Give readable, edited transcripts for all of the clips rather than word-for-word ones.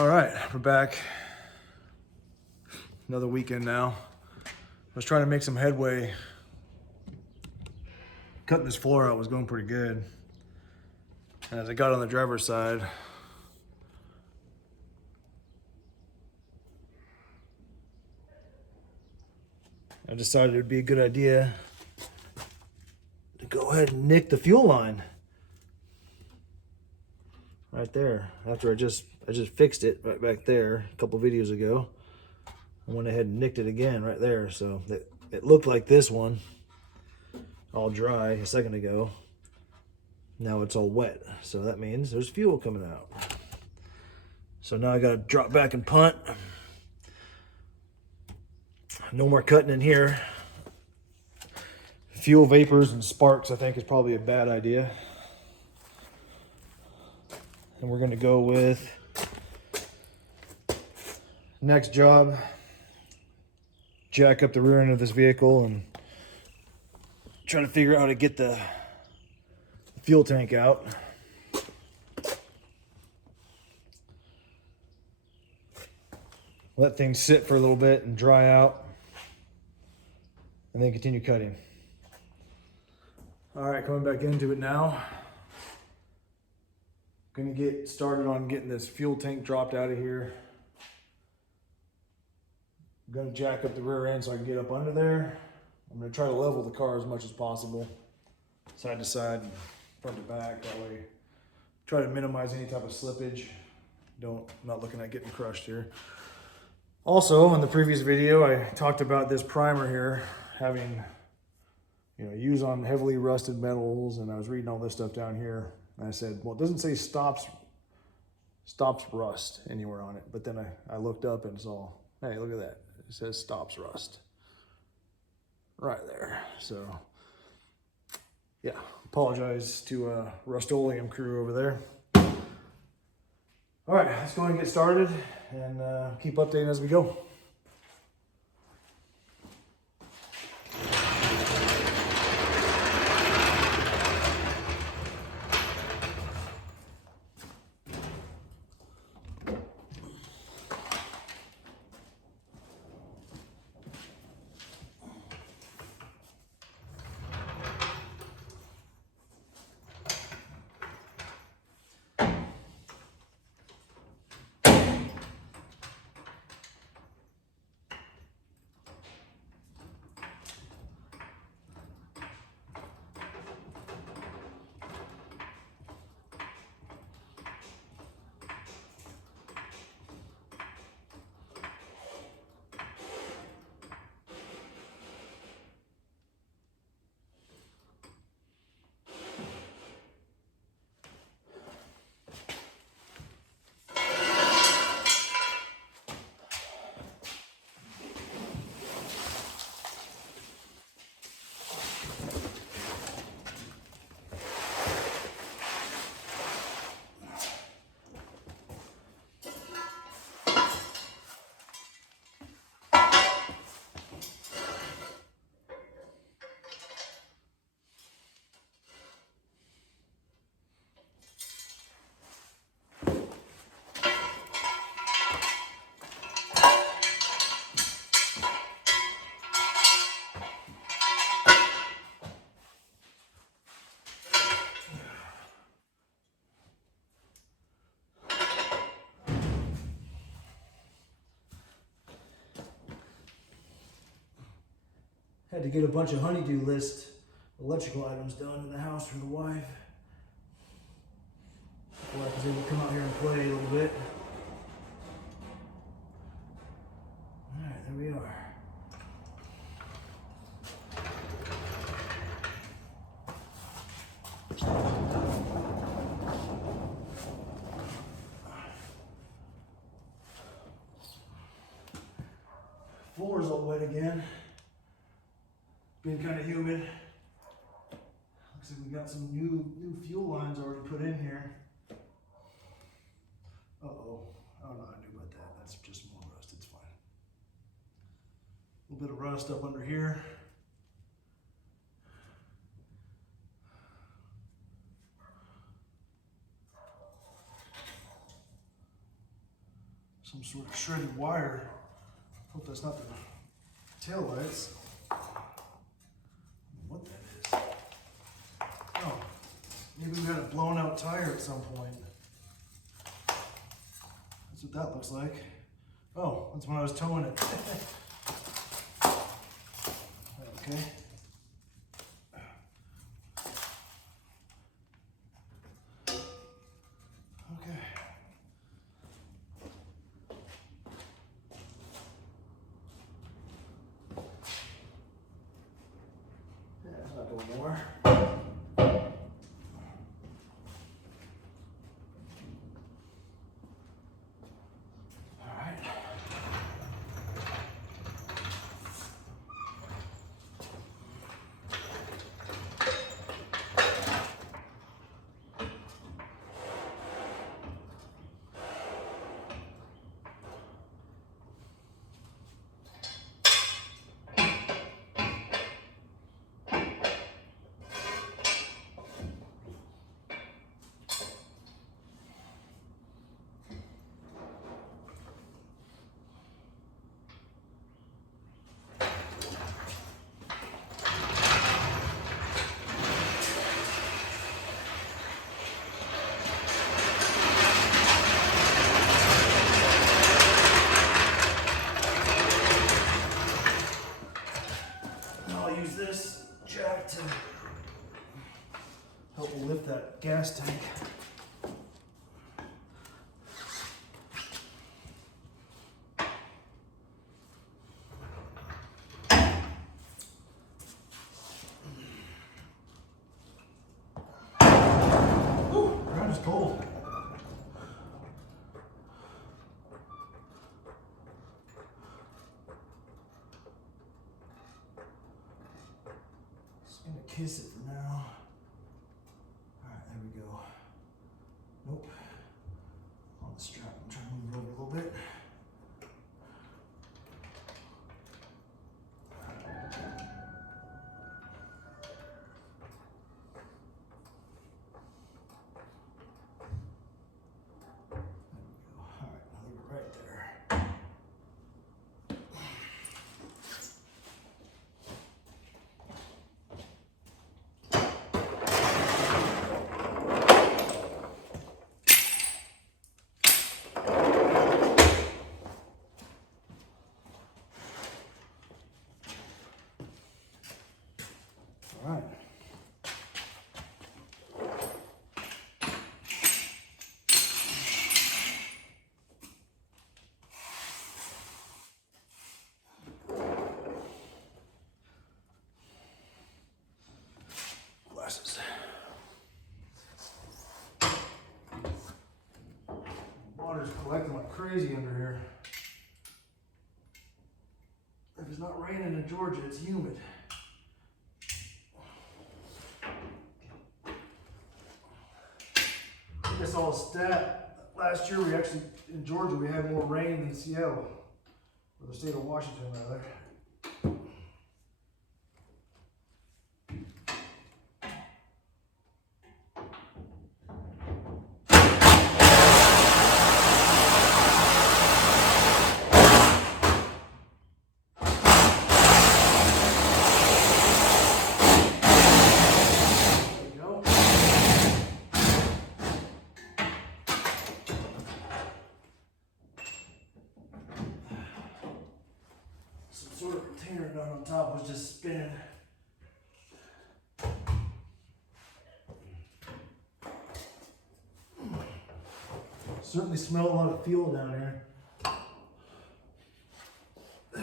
All right, we're back. Another weekend now. I was trying to make some headway. Cutting this floor out was going pretty good. And as I got on the driver's side, I decided it would be a good idea to go ahead and nick the fuel line. Right there. After I just fixed it right back there a couple videos ago. I went ahead and nicked it again right there. So it looked like this one, all dry a second ago. Now it's all wet. So that means there's fuel coming out. So now I gotta drop back and punt. No more cutting in here. Fuel vapors and sparks I think is probably a bad idea. And we're gonna go with next job. Jack up the rear end of this vehicle and try to figure out how to get the fuel tank out. Let things sit for a little bit and dry out, and then continue cutting. All right, coming back into it now. Gonna get started on getting this fuel tank dropped out of here. I'm gonna jack up the rear end so I can get up under there. I'm gonna try to level the car as much as possible, side to side, front to back. That way, try to minimize any type of slippage. I'm not looking at getting crushed here. Also, in the previous video, I talked about this primer here having, use on heavily rusted metals, and I was reading all this stuff down here. And I said, well, it doesn't say stops rust anywhere on it. But then I looked up and saw, hey, look at that. It says stops rust right there. So yeah, apologize to Rust-Oleum crew over there. All right, let's go ahead and get started and keep updating as we go. Had to get a bunch of honeydew list electrical items done in the house for the wife. The wife was able to come out here and play a little bit. All right, there we are. Floor's all wet again. Been kind of humid. Looks like we got some new fuel lines already put in here. Uh-oh. I don't know how to do about that. That's just more rust. It's fine. A little bit of rust up under here. some sort of shredded wire. Hope that's not the tail lights. What that is? Oh, maybe we got a blown out tire at some point. That's what that looks like. Oh, that's when I was towing it. Okay. Okay. Yeah, it's not going nowhere. All right. This jack to help lift that gas tank. Whew, ground is cold. Gonna kiss it for now. Alright, there we go. Nope. On the strap, I'm trying to move it over a little bit. Alright, I'll leave it right there. All right. Glasses. Water's collecting like crazy under here. If it's not raining in Georgia, it's humid. I saw a stat last year. We actually in Georgia we had more rain than Seattle, or the state of Washington rather. Sort of retainer nut on top was just spinning. Certainly smell a lot of fuel down here. I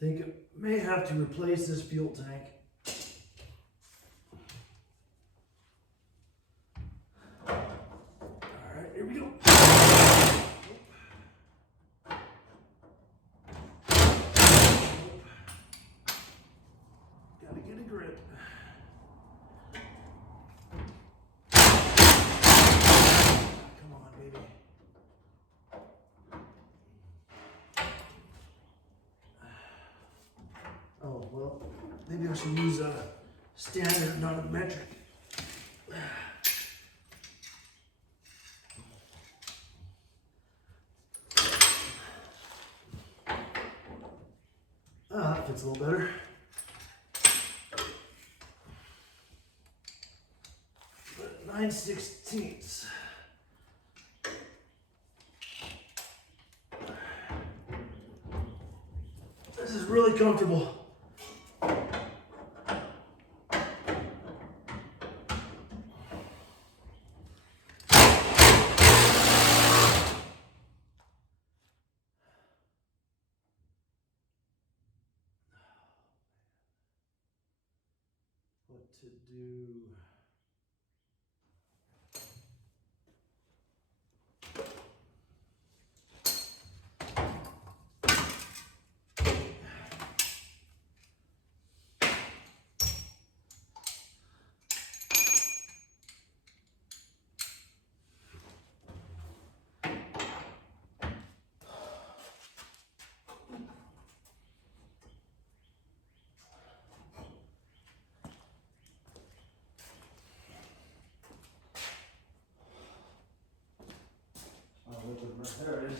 think I may have to replace this fuel tank. All right, here we go. Gotta get a grip. Come on, baby. Oh, well, maybe I should use a standard, not a metric. that fits a little better. But 9/16. This is really comfortable. What to do? There it is.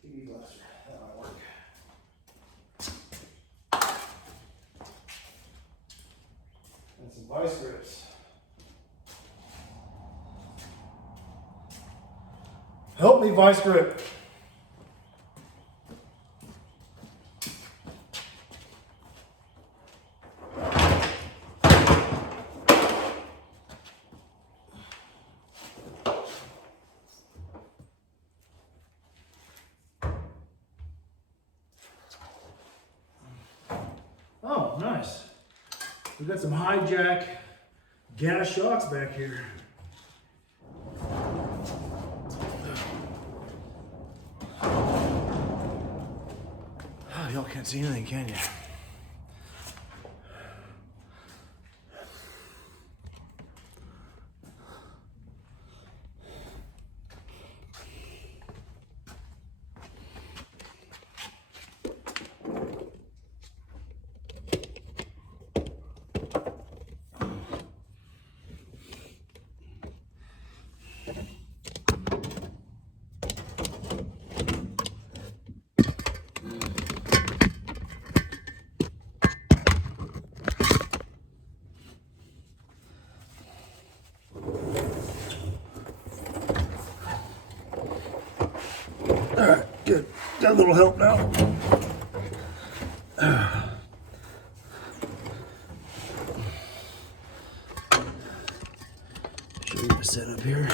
TV blaster. That might work. And some vice grips. Help me, vice grip. Oh, nice. We've got some hijack gas shocks back here. Oh, y'all can't see anything, can you? All right, good. Got a little help now. Show you the setup here.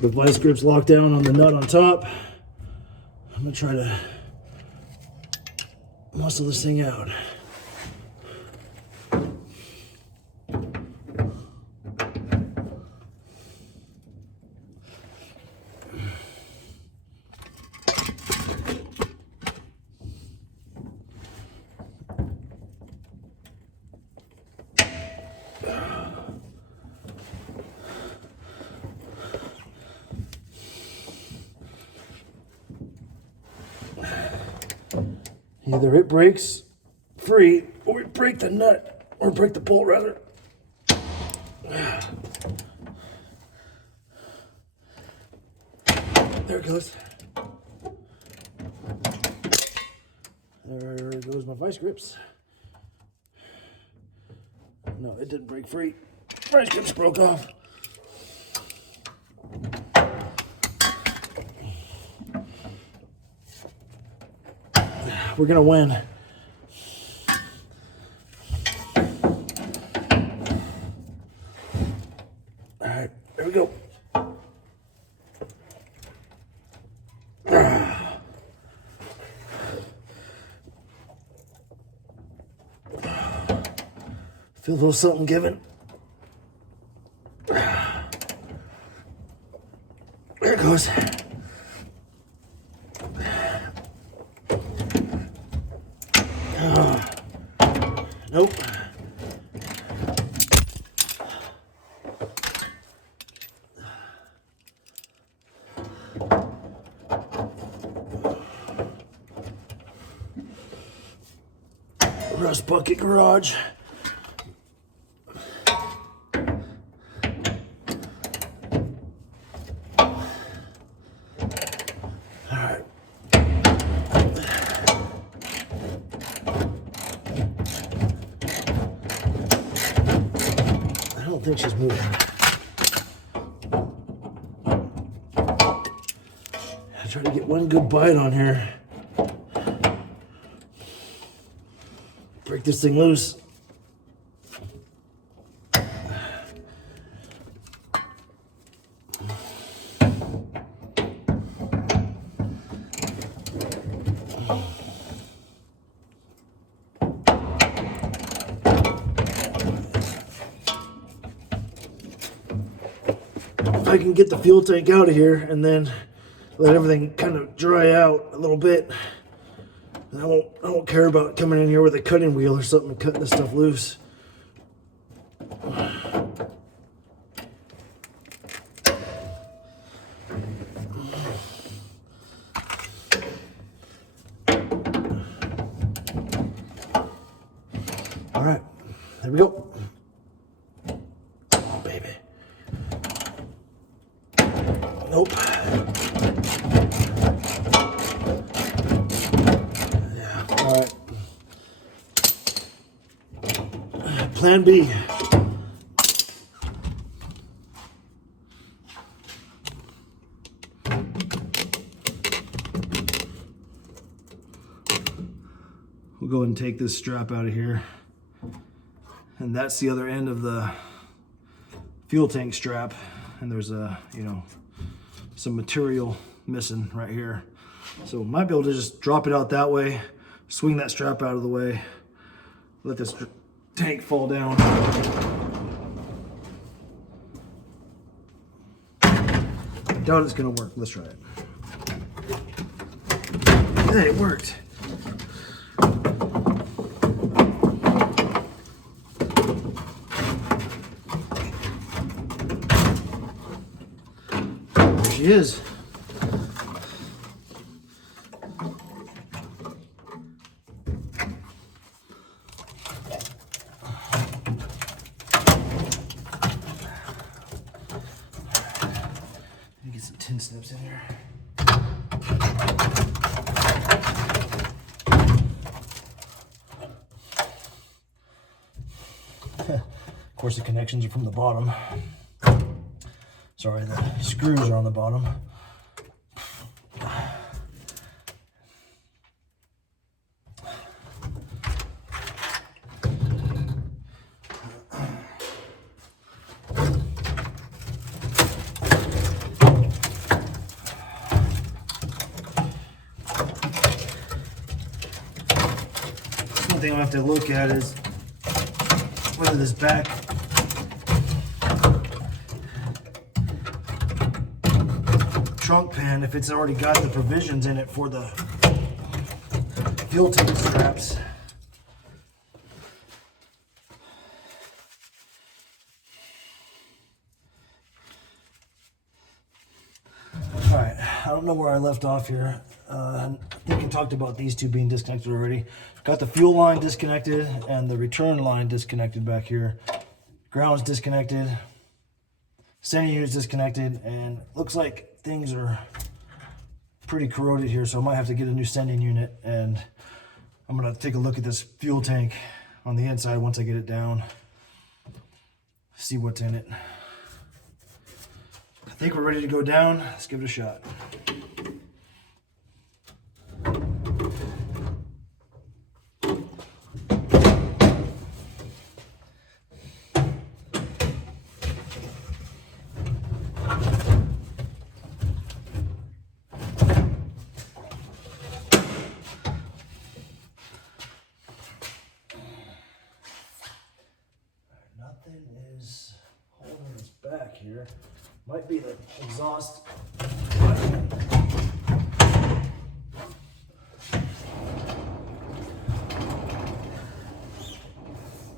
The vice grip's locked down on the nut on top. I'm gonna try to muscle this thing out. Either it breaks free or we break the nut, or break the bolt rather. There it goes. There goes my vice grips. No, it didn't break free. Vice grips broke off. We're gonna win. All right, here we go. Feel a little something giving. There it goes. Nope. Rust Bucket Garage. All right. think she's moving. I try to get one good bite on here. Break this thing loose. If I can get the fuel tank out of here and then let everything kind of dry out a little bit, I won't care about coming in here with a cutting wheel or something and cutting this stuff loose. All right, there we go. Oh, baby. Nope. Yeah, all right. Plan B. We'll go ahead and take this strap out of here. And that's the other end of the fuel tank strap. And there's some material missing right here. So might be able to just drop it out that way, swing that strap out of the way, let this tank fall down. I doubt it's gonna work. Let's try it. Hey, it worked. There she is. Get some tin snips in here. Of course, the connections are from the bottom. Sorry, the screws are on the bottom. One thing I have to look at is whether this back trunk pan, if it's already got the provisions in it for the fuel tank straps. All right, I don't know where I left off here. I think I talked about these two being disconnected already. Got the fuel line disconnected and the return line disconnected back here. Ground's disconnected. Sending unit's disconnected, and looks like things are pretty corroded here, so I might have to get a new sending unit, and I'm gonna take a look at this fuel tank on the inside once I get it down, see what's in it. I think we're ready to go down. Let's give it a shot. Nothing is holding us back here. Might be the exhaust.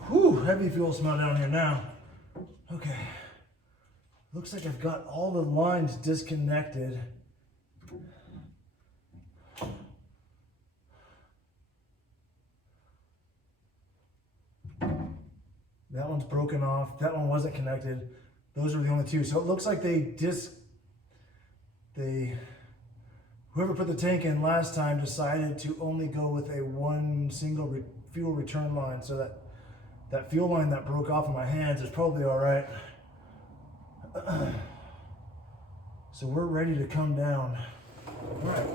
Whew, heavy fuel smell down here now. Okay. Looks like I've got all the lines disconnected. That one's broken off. That one wasn't connected. Those are the only two. So it looks like whoever put the tank in last time decided to only go with a one single fuel return line, so that that fuel line that broke off in my hands is probably all right. So we're ready to come down. All right.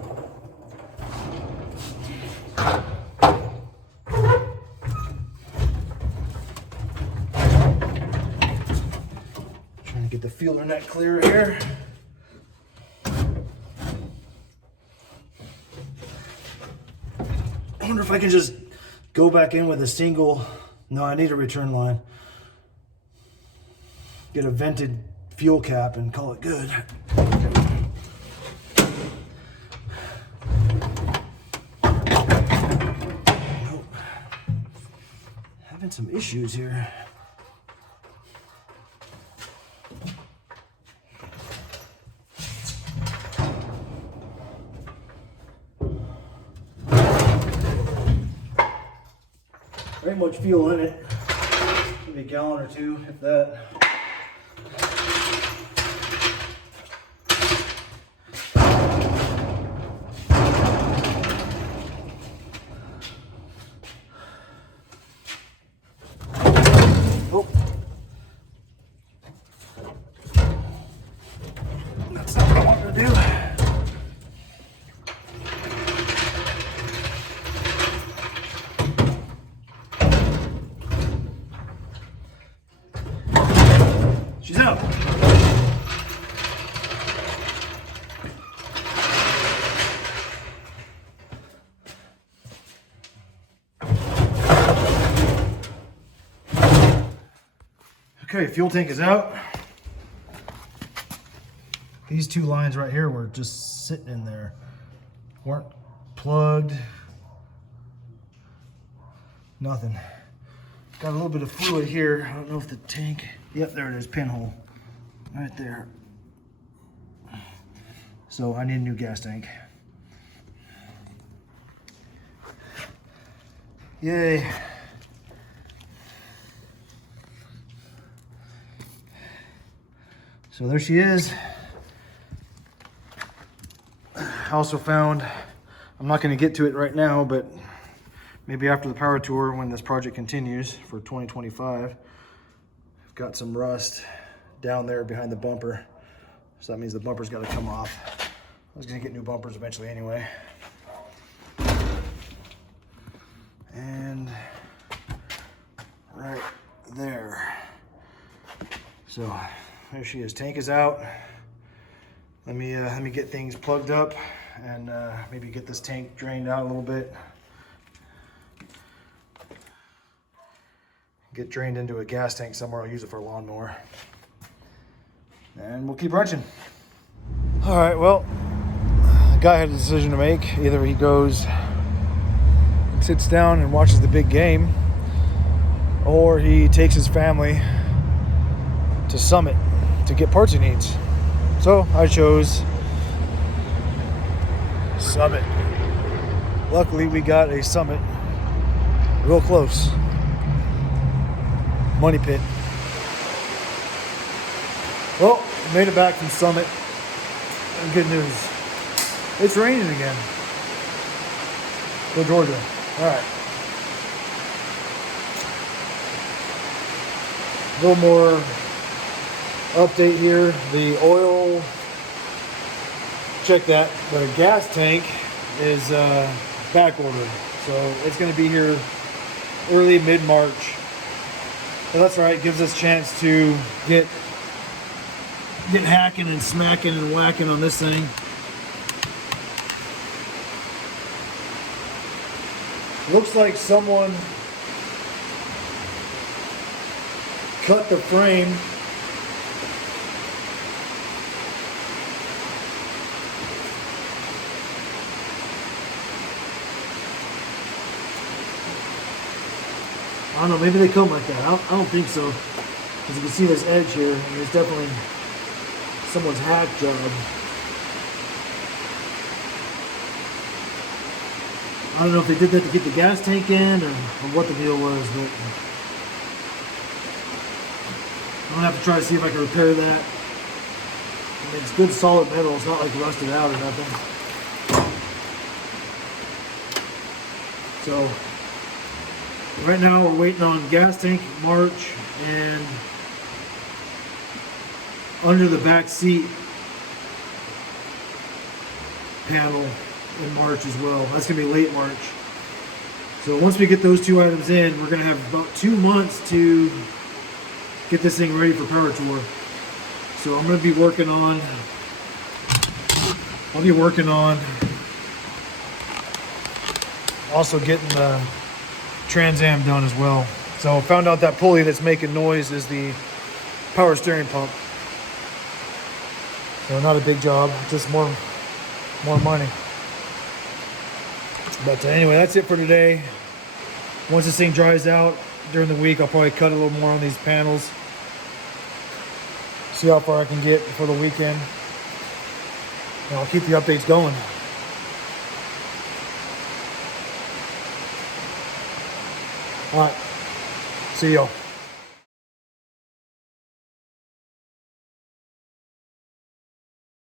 Trying to get the feeler net clear here. I wonder if I can just go back in with a single. No, I need a return line. Get a vented fuel cap and call it good. Nope. Having some issues here. Very much fuel in it. Maybe a gallon or two, if that. Oh. That's not what I wanted to do. She's out. Okay, fuel tank is out. These two lines right here were just sitting in there. Weren't plugged. Nothing. Got a little bit of fluid here. I don't know if the tank... Yep, there it is, pinhole. Right there. So I need a new gas tank. Yay. So there she is. I also found, I'm not going to get to it right now, but maybe after the power tour when this project continues for 2025, I've got some rust down there behind the bumper. So that means the bumper's got to come off. I was going to get new bumpers eventually anyway. And right there. So there she is. Tank is out. Let me get things plugged up and maybe get this tank drained out a little bit. Get drained into a gas tank somewhere. I'll use it for a lawnmower. And we'll keep wrenching. All right, well, the guy had a decision to make. Either he goes and sits down and watches the big game, or he takes his family to Summit to get parts he needs. So I chose Summit. Luckily, we got a Summit real close. Money pit. Well, made it back from Summit. And good news. It's raining again. Go Georgia. All right. A little more update here. The oil, check that. The gas tank is back ordered. So it's going to be here early, mid-March. So that's right. Gives us a chance to get hacking and smacking and whacking on this thing. Looks like someone cut the frame I don't know, maybe they come like that. I don't think so. Because you can see this edge here, and it's definitely someone's hack job. I don't know if they did that to get the gas tank in or what the deal was, but I'm gonna have to try to see if I can repair that. I mean, it's good solid metal, it's not like rusted out or nothing. So Right now we're waiting on gas tank March and under the back seat panel in March as well. That's gonna be late March. So once we get those two items in, we're gonna have about 2 months to get this thing ready for Power Tour. So I'm gonna be working on, also getting the Trans Am done as well. So I found out that pulley that's making noise is the power steering pump. So not a big job, just more money. But anyway, that's it for today. Once this thing dries out during the week, I'll probably cut a little more on these panels. See how far I can get for the weekend. And I'll keep the updates going. All right, see y'all.